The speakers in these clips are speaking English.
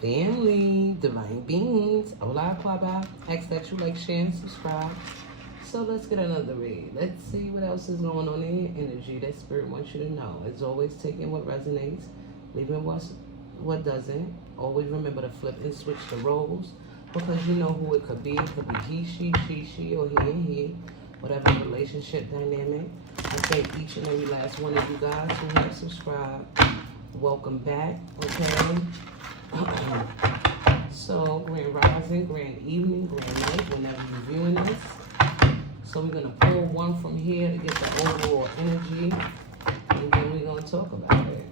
Family, divine beings, hola Kwaba. Ask that you like, share, and subscribe. So let's get another read. Let's see what else is going on in your energy that spirit wants you to know. As always, taking what resonates, leaving what doesn't. Always remember to flip and switch the roles because you know who it could be. It could be she, or he and he. Whatever relationship dynamic. I thank each and every last one of you guys who have subscribed. Welcome back, okay? So, grand rising, grand evening, grand night, whenever you're viewing this. So we're going to pull one from here to get the overall energy, and then we're going to talk about it.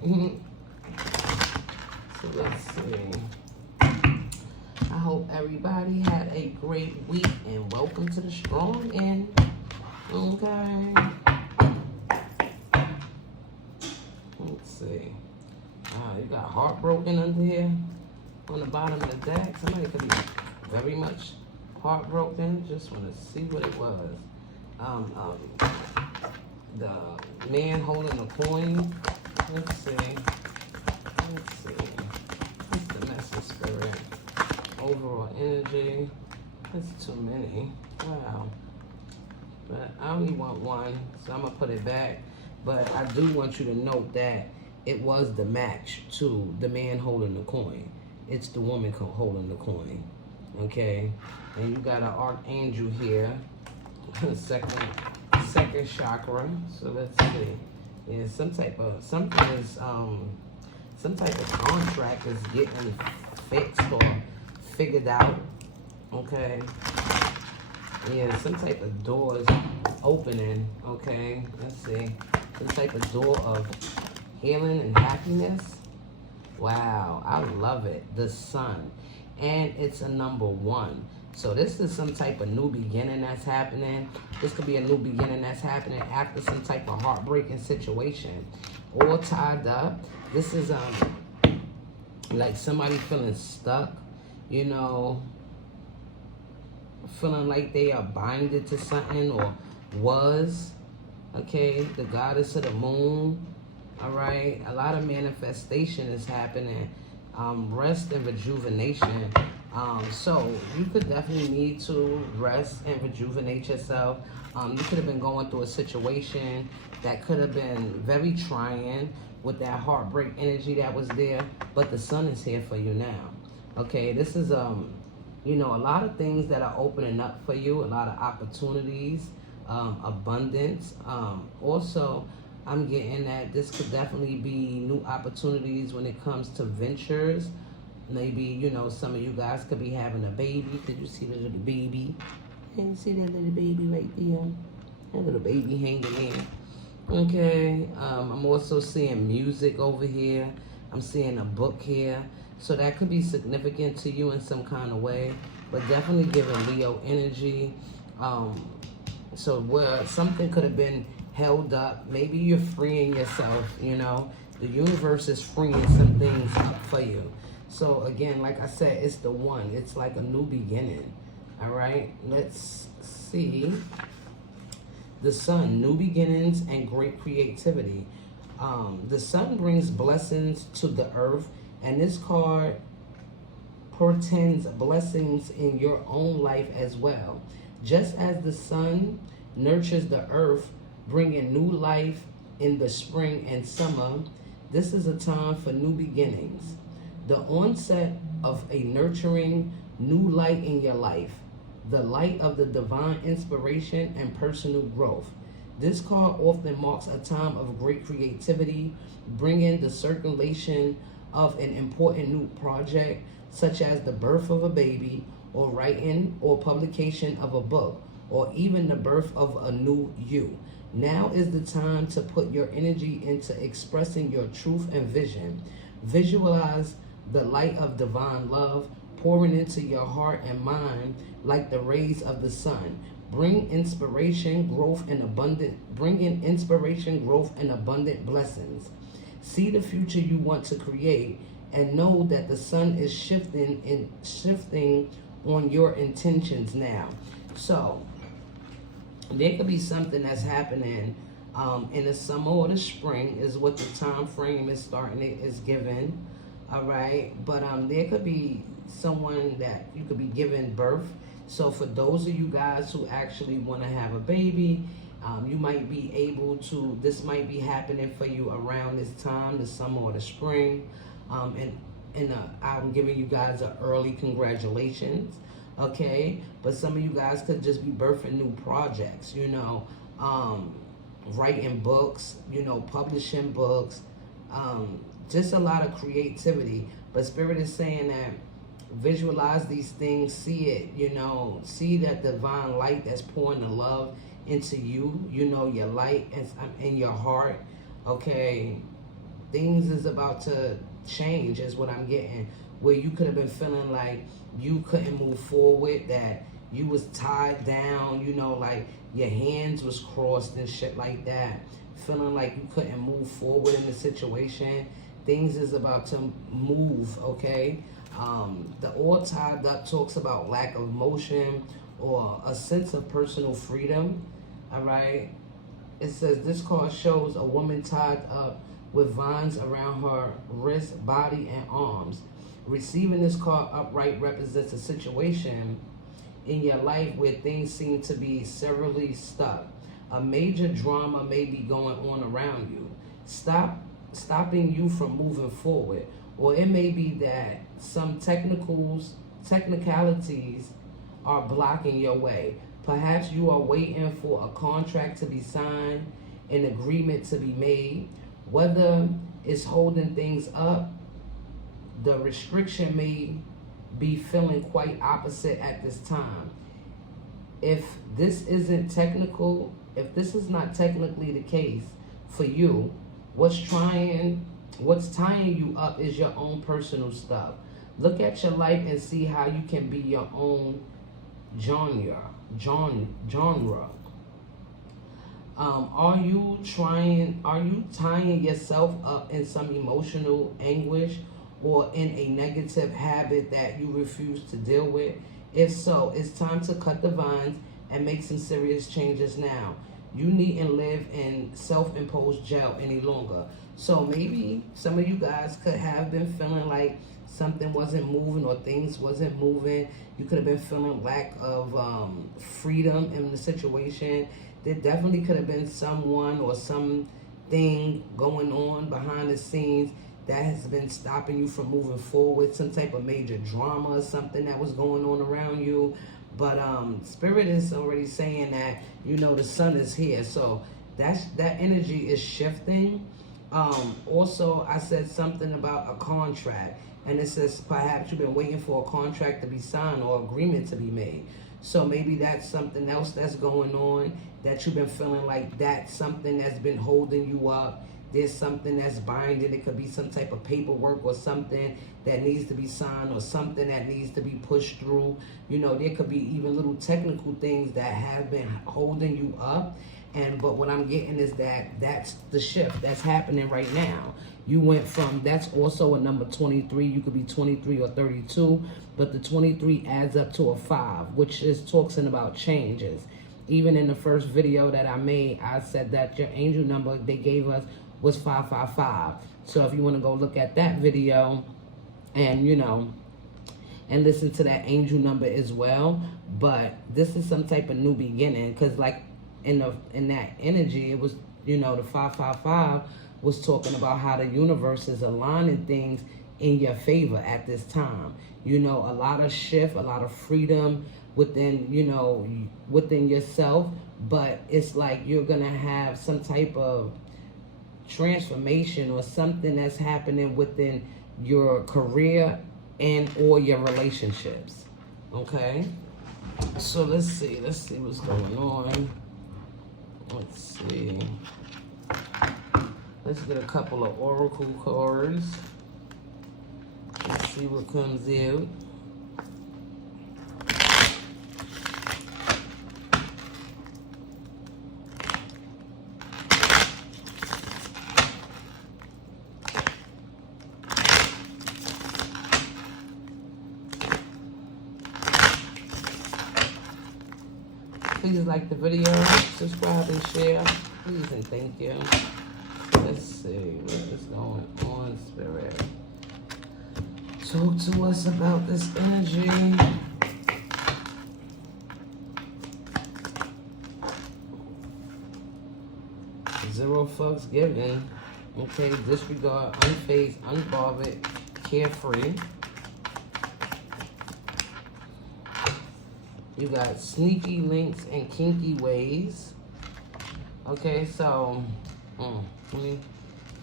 So let's see. I hope everybody had a great week, and welcome to the strong end. Okay. Let's see. You got heartbroken under here on the bottom of the deck. Somebody could be very much heartbroken. Just want to see what it was. The man holding a coin. Let's see. What's the message, spirit? Overall energy. That's too many. Wow. But I only want one, so I'm going to put it back. But I do want you to note that it was the match to the man holding the coin. It's the woman holding the coin. Okay? And you got an archangel here. second chakra. So let's see. Yeah, some type of contract is getting fixed or figured out. Okay. Yeah, some type of door is opening. Okay. Let's see. Some type of door of healing and happiness. Wow, I love it. The sun. And it's a number 1. So this is some type of new beginning that's happening. This could be a new beginning that's happening after some type of heartbreaking situation. All tied up. This is like somebody feeling stuck, you know, feeling like they are binded to something or was. Okay, the goddess of the moon. All right, a lot of manifestation is happening. Rest and rejuvenation. So you could definitely need to rest and rejuvenate yourself. You could have been going through a situation that could have been very trying with that heartbreak energy that was there, but the sun is here for you now. Okay, this is you know, a lot of things that are opening up for you, a lot of opportunities, abundance. Also, I'm getting that this could definitely be new opportunities when it comes to ventures. Maybe, you know, some of you guys could be having a baby. Did you see the little baby? Can you see that little baby right there? That little baby hanging there. Okay. I'm also seeing music over here. I'm seeing a book here. So that could be significant to you in some kind of way. But definitely giving Leo energy. So where something could have been held up, maybe you're freeing yourself, you know. The universe is freeing some things up for you. So again, like I said, it's the one. It's like a new beginning. All right, let's see. The sun, new beginnings and great creativity. The sun brings blessings to the earth, and this card portends blessings in your own life as well. Just as the sun nurtures the earth, bringing new life in the spring and summer, this is a time for new beginnings. The onset of a nurturing new light in your life. The light of the divine inspiration and personal growth. This card often marks a time of great creativity, bringing the circulation of an important new project, such as the birth of a baby, or writing or publication of a book, or even the birth of a new you. Now is the time to put your energy into expressing your truth and vision. Visualize the light of divine love pouring into your heart and mind like the rays of the sun. Bringing inspiration, growth, and abundant blessings. See the future you want to create, and know that the sun is shifting on your intentions now. So there could be something that's happening in the summer or the spring is what the time frame is given. all right? But there could be someone that you could be giving birth. So for those of you guys who actually want to have a baby, you might be able to, this might be happening for you around this time, the summer or the spring. And I'm giving you guys an early congratulations, okay? But some of you guys could just be birthing new projects, you know, writing books, you know, publishing books, just a lot of creativity. But Spirit is saying that visualize these things, see it, you know, see that divine light that's pouring the love into you, you know, your light in your heart, okay? Things is about to change is what I'm getting, where you could have been feeling like you couldn't move forward, that you was tied down, you know, like your hands was crossed and shit like that, feeling like you couldn't move forward in the situation. Things is about to move, okay? The all tied up talks about lack of motion or a sense of personal freedom, all right? It says this card shows a woman tied up with vines around her wrist, body, and arms. Receiving this card upright represents a situation in your life where things seem to be severely stuck. A major drama may be going on around you, stopping you from moving forward. Or it may be that some technicalities are blocking your way. Perhaps you are waiting for a contract to be signed, an agreement to be made. Whether it's holding things up, the restriction may be feeling quite opposite at this time. If this isn't technical, if this is not technically the case for you, what's tying you up is your own personal stuff. Look at your life and see how you can be your own genre. Are you tying yourself up in some emotional anguish or in a negative habit that you refuse to deal with? If so, it's time to cut the vines and make some serious changes now. You needn't live in self-imposed jail any longer. So maybe some of you guys could have been feeling like something wasn't moving or things wasn't moving. You could have been feeling lack of freedom in the situation. There definitely could have been someone or something going on behind the scenes that has been stopping you from moving forward, some type of major drama or something that was going on around you. But Spirit is already saying that, you know, the sun is here. So that energy is shifting. Also, I said something about a contract. And it says perhaps you've been waiting for a contract to be signed or agreement to be made. So maybe that's something else that's going on, that you've been feeling like that's something that's been holding you up. There's something that's binding. It could be some type of paperwork or something that needs to be signed or something that needs to be pushed through. You know, there could be even little technical things that have been holding you up. But what I'm getting is that that's the shift that's happening right now. You went from, that's also a number 23. You could be 23 or 32, but the 23 adds up to a 5, which is talking about changes. Even in the first video that I made, I said that your angel number they gave us was 555. So if you want to go look at that video and, you know, and listen to that angel number as well. But this is some type of new beginning, because like in that energy, it was, you know, the 555 was talking about how the universe is aligning things in your favor at this time. You know, a lot of shift, a lot of freedom within, you know, within yourself. But it's like you're going to have some type of transformation or something that's happening within your career and or your relationships. Okay? So let's see what's going on. Let's see. Let's get a couple of oracle cards. Let's see what comes out. Please like the video, subscribe and share. Please and thank you. Let's see what is going on, Spirit. Talk to us about this energy. Zero fucks given. Okay, disregard, unfazed, unbothered, carefree. You got sneaky links and kinky ways. Okay, so let me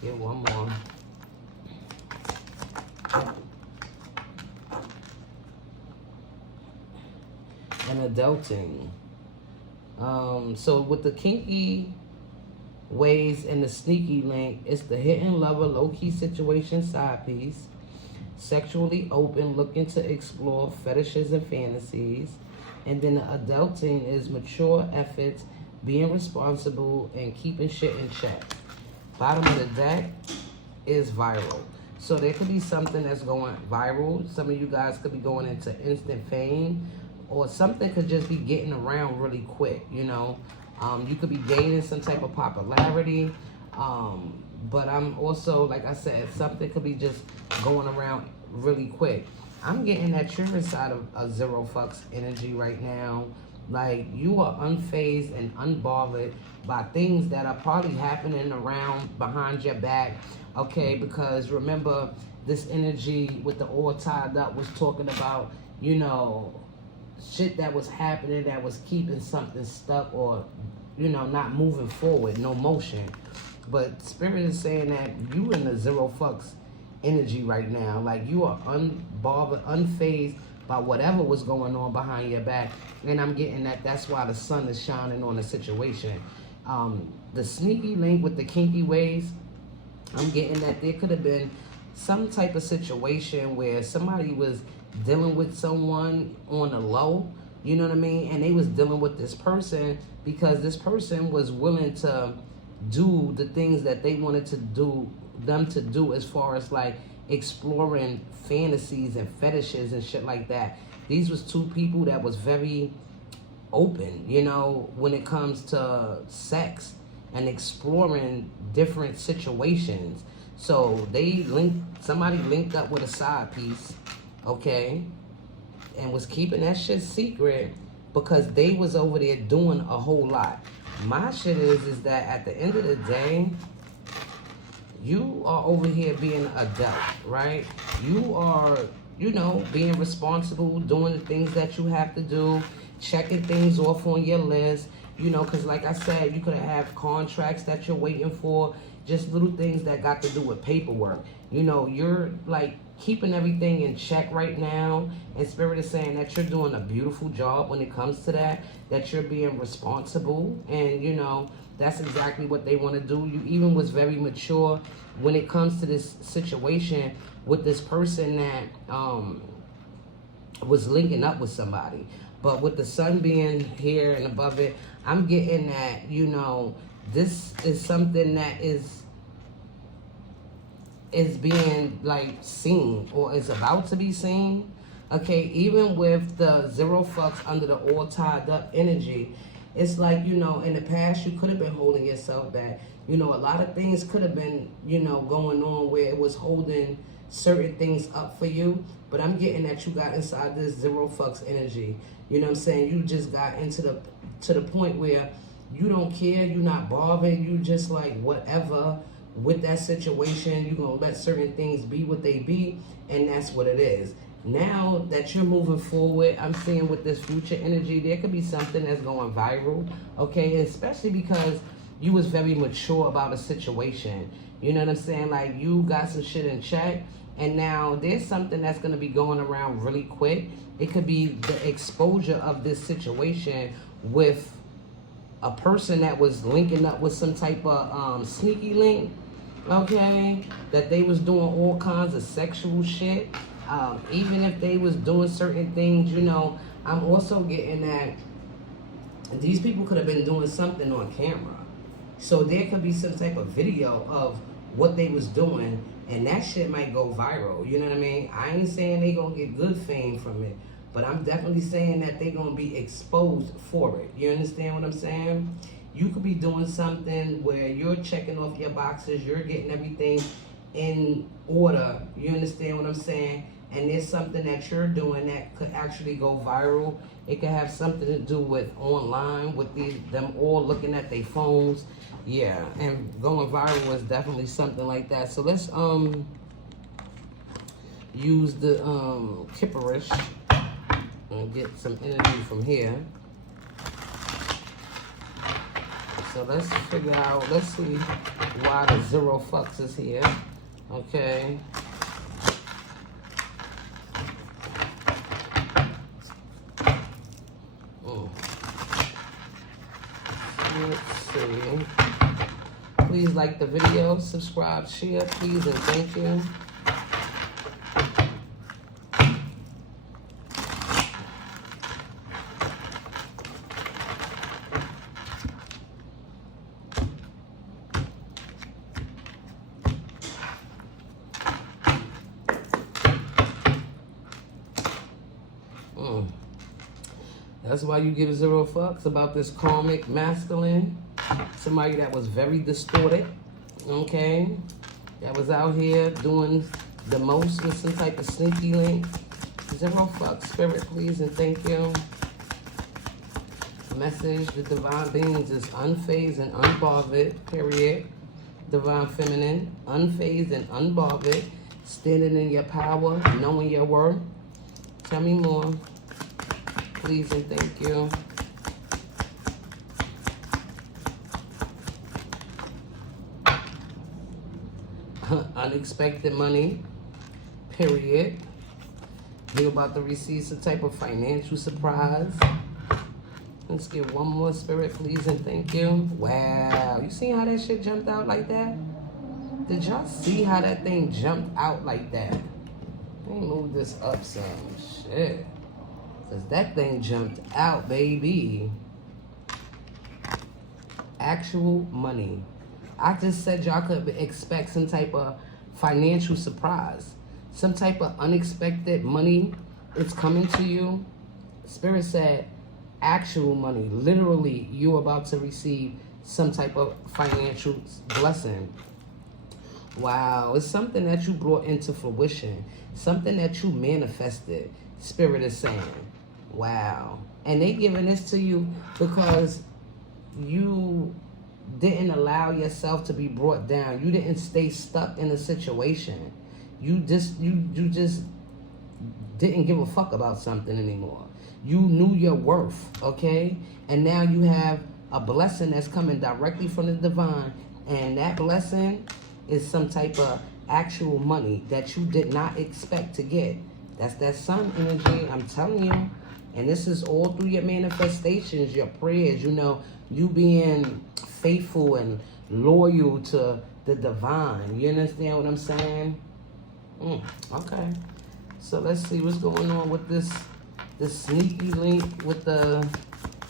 get one more. And adulting. So with the kinky ways and the sneaky link, it's the hidden lover, low-key situation side piece. Sexually open, looking to explore fetishes and fantasies. And then the adulting is mature efforts, being responsible, and keeping shit in check. Bottom of the deck is viral. So there could be something that's going viral. Some of you guys could be going into instant fame, or something could just be getting around really quick, you know. You could be gaining some type of popularity. But I'm also, like I said, something could be just going around really quick. I'm getting that you're inside of a zero fucks energy right now. Like, you are unfazed and unbothered by things that are probably happening around behind your back. Okay, because remember, this energy with the all tied up was talking about, you know, shit that was happening that was keeping something stuck, or, you know, not moving forward, no motion. But Spirit is saying that you in the zero fucks energy right now. Like, you are unbothered, unfazed by whatever was going on behind your back. And I'm getting that that's why the sun is shining on the situation. The sneaky link with the kinky ways, I'm getting that there could have been some type of situation where somebody was dealing with someone on the low, you know what I mean? And they was dealing with this person because this person was willing to do the things that they wanted to do, them to do, as far as like exploring fantasies and fetishes and shit like that. These was two people that was very open, you know, when it comes to sex and exploring different situations. So somebody linked up with a side piece, okay, and was keeping that shit secret because they was over there doing a whole lot. My shit is that at the end of the day, you are over here being an adult, right? You are, you know, being responsible, doing the things that you have to do, checking things off on your list, you know, because like I said, you could have contracts that you're waiting for, just little things that got to do with paperwork. You know, you're like keeping everything in check right now, and Spirit is saying that you're doing a beautiful job when it comes to that you're being responsible, and you know, that's exactly what they want to do. You even was very mature when it comes to this situation with this person that was linking up with somebody. But with the sun being here and above it, I'm getting that, you know, this is something that is being like seen, or is about to be seen. Okay, even with the zero fucks under the all tied up energy, it's like, you know, in the past you could have been holding yourself back. You know, a lot of things could have been, you know, going on where it was holding certain things up for you. But I'm getting that you got inside this zero fucks energy. You know what I'm saying? You just got into the point where you don't care, you're not bothered, you just like whatever with that situation. You're gonna let certain things be what they be, and that's what it is. Now that you're moving forward, I'm seeing with this future energy, there could be something that's going viral, okay? Especially because you was very mature about a situation. You know what I'm saying? Like, you got some shit in check, and now there's something that's going to be going around really quick. It could be the exposure of this situation with a person that was linking up with some type of sneaky link, okay? That they was doing all kinds of sexual shit. Even if they was doing certain things, you know, I'm also getting that these people could have been doing something on camera. So there could be some type of video of what they was doing, and that shit might go viral. You know what I mean? I ain't saying they gonna get good fame from it, but I'm definitely saying that they gonna be exposed for it. You understand what I'm saying? You could be doing something where you're checking off your boxes, you're getting everything in order. You understand what I'm saying? And there's something that you're doing that could actually go viral. It could have something to do with online, with them all looking at their phones. Yeah, and going viral is definitely something like that. So let's use the kipperish and get some energy from here. So let's figure out, let's see why the 0 fucks is here. Okay. Let's see. Please like the video, subscribe, share, please, and thank you. That's why you give 0 fucks about this karmic masculine. Somebody that was very distorted, okay? That was out here doing the most with some type of sneaky link. 0 fucks, spirit, please, and thank you. Message, the divine beings is unfazed and unbothered, period. Divine feminine, unfazed and unbothered, standing in your power, knowing your worth. Tell me more. Please and thank you. Unexpected money, period. You're about to receive some type of financial surprise. Let's get one more, spirit, please and thank you. Wow, you see how that shit jumped out like that? Did y'all see how that thing jumped out like that? Let me move this up some. Shit. Because that thing jumped out, baby. Actual money. I just said y'all could expect some type of financial surprise. Some type of unexpected money is coming to you. Spirit said actual money. Literally, you're about to receive some type of financial blessing. Wow. It's something that you brought into fruition. Something that you manifested. Spirit is saying. Wow. And they giving this to you because you didn't allow yourself to be brought down. You didn't stay stuck in a situation. You just didn't give a fuck about something anymore. You knew your worth, okay? And now you have a blessing that's coming directly from the divine, and that blessing is some type of actual money that you did not expect to get. That's that sun energy, I'm telling you. And this is all through your manifestations, your prayers, you know, you being faithful and loyal to the divine. You understand what I'm saying? Okay. So let's see what's going on with this sneaky link with the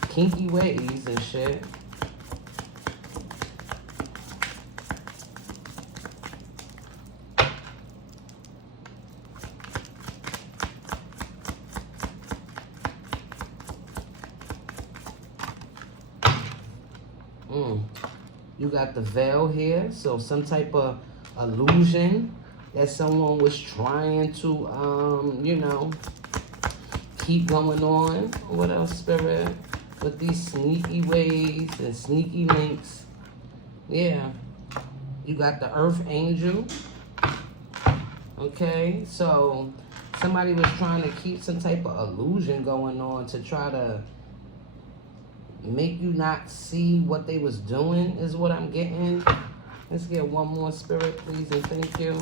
kinky ways and shit. You got the veil here, so some type of illusion that someone was trying to, you know, keep going on. What else, spirit? With these sneaky ways and sneaky links. Yeah. You got the earth angel. Okay, so somebody was trying to keep some type of illusion going on to try to make you not see what they was doing, is what I'm getting. Let's get one more, spirit, please, and thank you.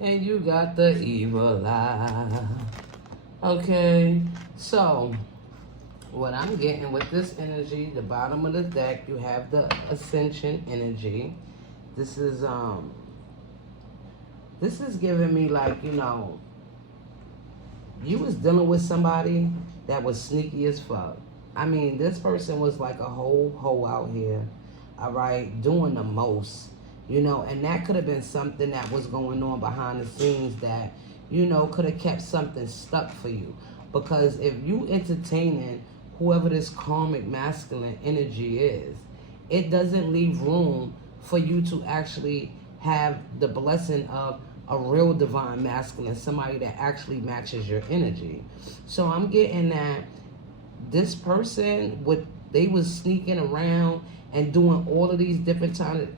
And you got the evil eye. Okay, so what I'm getting with this energy, the bottom of the deck, you have the ascension energy. This is giving me, like, you know, you was dealing with somebody that was sneaky as fuck. I mean, this person was like a whole hoe out here, all right, doing the most. you know, and that could have been something that was going on behind the scenes that, you know, could have kept something stuck for you. Because if you entertaining whoever this karmic masculine energy is, it doesn't leave room for you to actually have the blessing of a real divine masculine, somebody that actually matches your energy. So I'm getting that this person, they was sneaking around and doing all of these different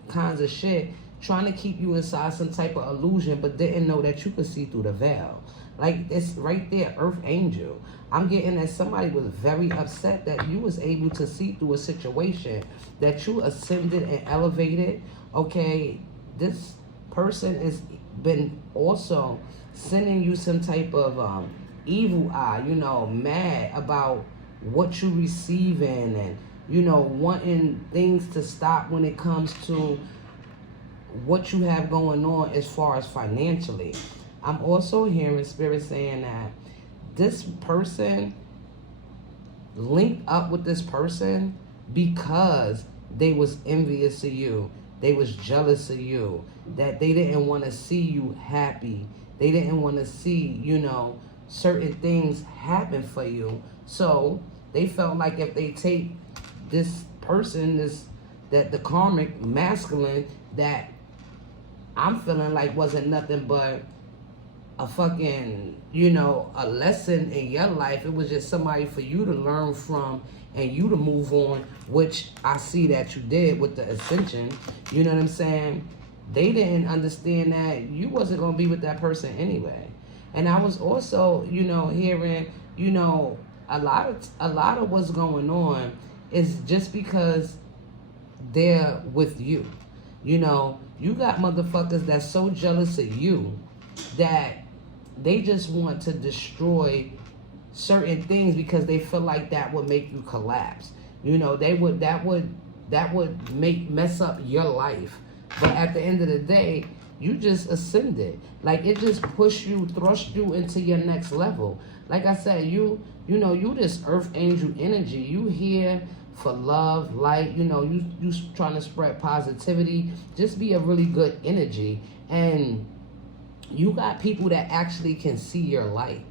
kinds of shit, trying to keep you inside some type of illusion, but didn't know that you could see through the veil. Like, it's right there, Earth Angel. I'm getting that somebody was very upset that you was able to see through a situation, that you ascended and elevated. Okay, this person has been also sending you some type of evil eye, you know, mad about what you receiving, and, you know, wanting things to stop when it comes to what you have going on as far as financially. I'm also hearing Spirit saying that this person linked up with this person because they was envious of you. They was jealous of you. That they didn't want to see you happy. They didn't want to see, you know, certain things happen for you. So they felt like if they take this person, the karmic masculine, that I'm feeling like wasn't nothing but a fucking, you know, a lesson in your life. It was just somebody for you to learn from and you to move on, which I see that you did with the ascension. You know what I'm saying? They didn't understand that you wasn't going to be with that person anyway. And I was also, you know, hearing, you know, a lot of what's going on is just because they're with you. You know, you got motherfuckers that's so jealous of you that they just want to destroy certain things because they feel like that would make you collapse. You know, that would mess up your life. But at the end of the day, you just ascended. Like, it just pushed you, thrust you into your next level. Like I said, you know, you this Earth Angel energy. You here for love, light, you know, you trying to spread positivity. Just be a really good energy. And you got people that actually can see your light.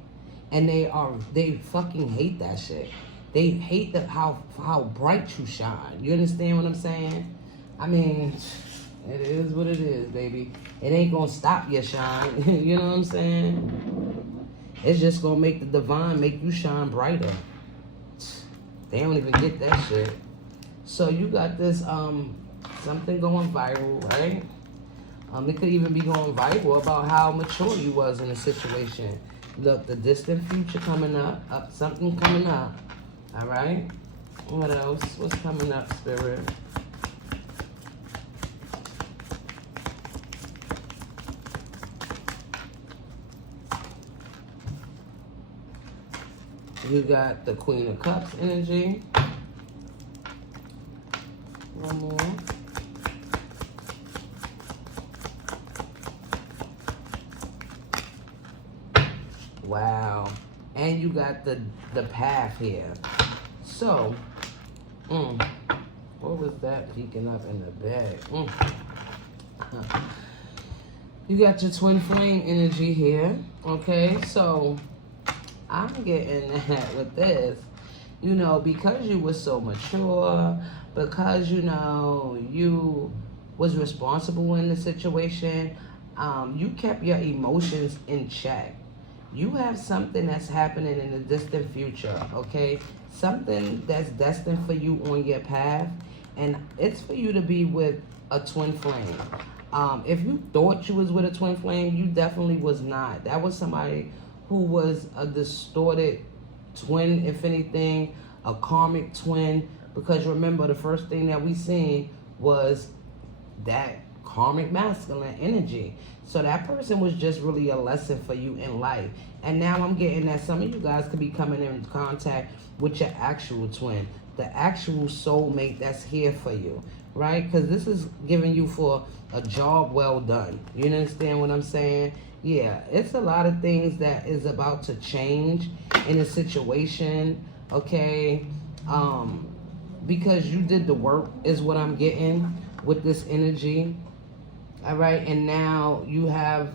And they fucking hate that shit. They hate how bright you shine. You understand what I'm saying? I mean, it is what it is, baby. It ain't gonna stop your shine. You know what I'm saying? It's just gonna make the divine make you shine brighter. They don't even get that shit. So you got this something going viral, right? It could even be going viral about how mature you was in a situation. Look, the distant future coming up, something coming up. All right? What else? What's coming up, Spirit? You got the Queen of Cups energy. One more. Wow. And you got the path here. So, what was that peeking up in the bag? You got your twin flame energy here. Okay, so I'm getting that with this. You know, because you were so mature, because, you know, you was responsible in the situation, you kept your emotions in check. You have something that's happening in the distant future, okay? Something that's destined for you on your path, and it's for you to be with a twin flame. If you thought you was with a twin flame, you definitely was not. That was somebody who was a distorted twin, if anything, a karmic twin, because remember, the first thing that we seen was that karmic masculine energy. So that person was just really a lesson for you in life. And now I'm getting that some of you guys could be coming in contact with your actual twin, the actual soulmate that's here for you, right? Because this is giving you for a job well done. You understand what I'm saying? Yeah, it's a lot of things that is about to change in a situation, okay? Because you did the work is what I'm getting with this energy. All right, and now you have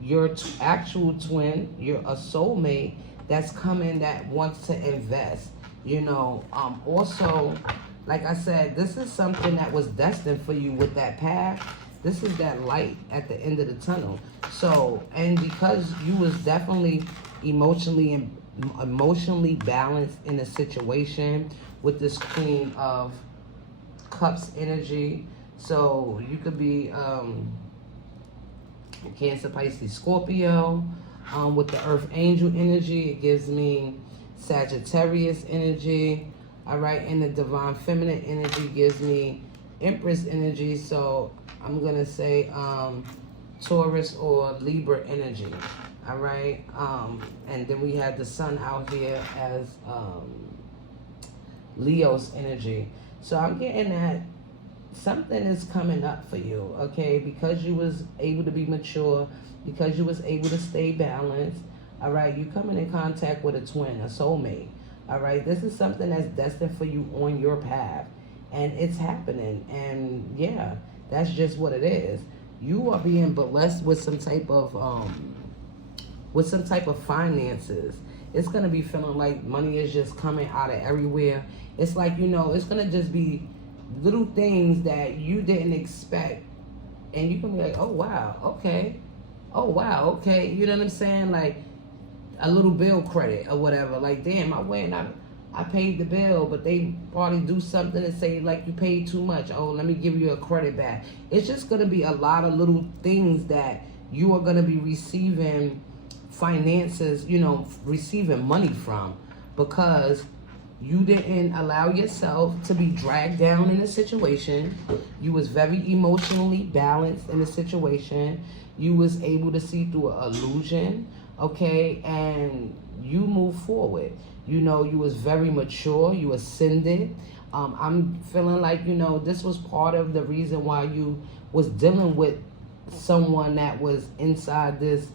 your actual twin, a soulmate that's coming that wants to invest. You know, also, like I said, this is something that was destined for you with that path. This is that light at the end of the tunnel. So, and because you was definitely emotionally balanced in a situation with this Queen of Cups energy. So you could be Cancer, Pisces, Scorpio. With the Earth Angel energy, it gives me Sagittarius energy. All right, and the Divine Feminine energy gives me Empress energy. So I'm gonna say Taurus or Libra energy. All right, and then we have the Sun out here as Leo's energy. So I'm getting that something is coming up for you, okay? Because you was able to be mature, because you was able to stay balanced, all right? You coming in contact with a twin, a soulmate, all right? This is something that's destined for you on your path, and it's happening, and yeah, that's just what it is. You are being blessed with some type of finances. It's gonna be feeling like money is just coming out of everywhere. It's like, you know, it's gonna just be little things that you didn't expect, and you can be like, oh wow, okay, oh wow, okay, you know what I'm saying? Like a little bill credit or whatever. Like, damn, I paid the bill, but they probably do something and say like you paid too much. Oh, let me give you a credit back. It's just gonna be a lot of little things that you are gonna be receiving finances, you know, receiving money from, because you didn't allow yourself to be dragged down in a situation. You was very emotionally balanced in a situation. You was able to see through an illusion, okay? And you move forward. You know, you was very mature. You ascended. I'm feeling like, you know, this was part of the reason why you was dealing with someone that was inside this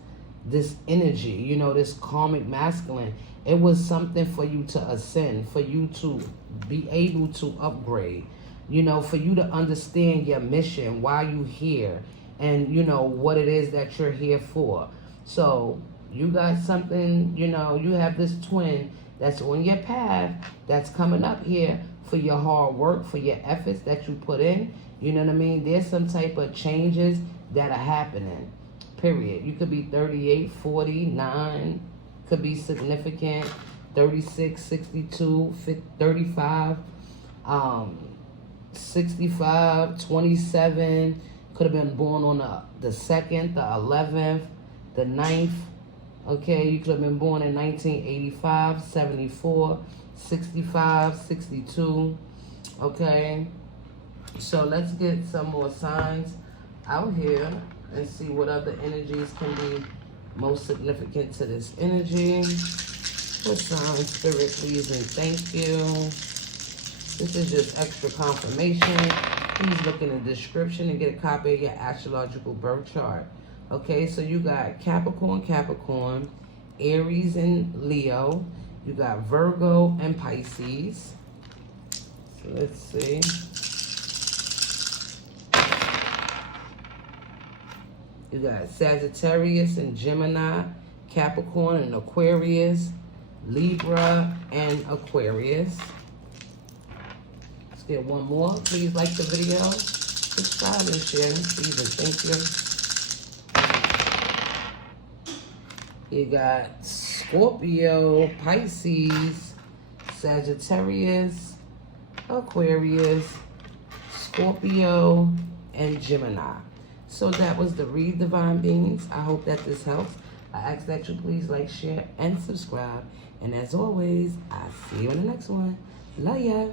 energy, you know, this karmic masculine. It was something for you to ascend, for you to be able to upgrade, you know, for you to understand your mission, why you here, and, you know, what it is that you're here for. So you got something, you know, you have this twin that's on your path that's coming up here for your hard work, for your efforts that you put in. You know what I mean? There's some type of changes that are happening, period. You could be 38, 49, could be significant, 36, 62, 35, 65, 27, could have been born on the 2nd, the 11th, the 9th, okay? You could have been born in 1985, 74, 65, 62, okay? So let's get some more signs out here and see what other energies can be most significant to this energy. What sign, Spirit, please and thank you. This is just extra confirmation. Please look in the description and get a copy of your astrological birth chart. Okay, so you got Capricorn, Aries and Leo. You got Virgo and Pisces. So let's see. You got Sagittarius and Gemini, Capricorn and Aquarius, Libra and Aquarius. Let's get one more. Please like the video, subscribe and share. Please and thank you. You got Scorpio, Pisces, Sagittarius, Aquarius, Scorpio, and Gemini. So that was the read, divine beings. I hope that this helps. I ask that you please like, share, and subscribe. And as always, I'll see you in the next one. Love ya.